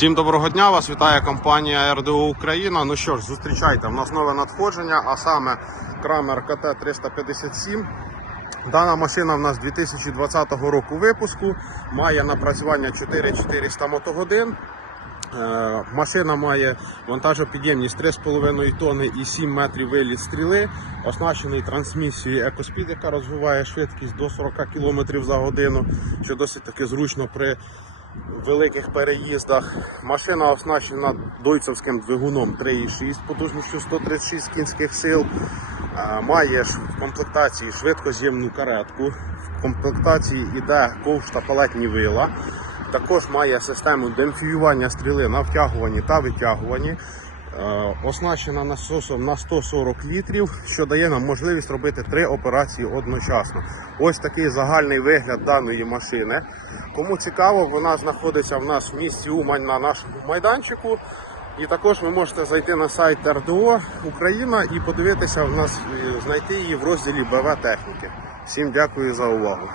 Всім доброго дня! Вас вітає компанія РДО Україна. Ну що ж, зустрічайте, в нас нове надходження, а саме Крамер КТ 357. Дана машина в нас 2020 року випуску, має напрацювання 4400 мотогодин. Е, Машина має вантажопідємність 3,5 тонни і 7 метрів виліт стріли, оснащений трансмісією EcoSpeed, яка розвиває швидкість до 40 км за годину, що досить таки зручно при великих переїздах. Машина оснащена дойцовським двигуном 3,6 потужністю 136 кінських сил. Е, Має в комплектації швидкоз'ємну каретку. В комплектації йде ковш та палетні вила. Також має систему демпфіювання стріли на втягуванні та витягуванні. Е, Оснащена насосом на 140 літрів, що дає нам можливість робити три операції одночасно. Ось такий загальний вигляд даної машини. Кому цікаво, вона знаходиться в нас в місті Умань на нашому майданчику. І також ви можете зайти на сайт РДО Україна і подивитися в нас, е, знайти її в розділі БВ техніки. Всім дякую за увагу.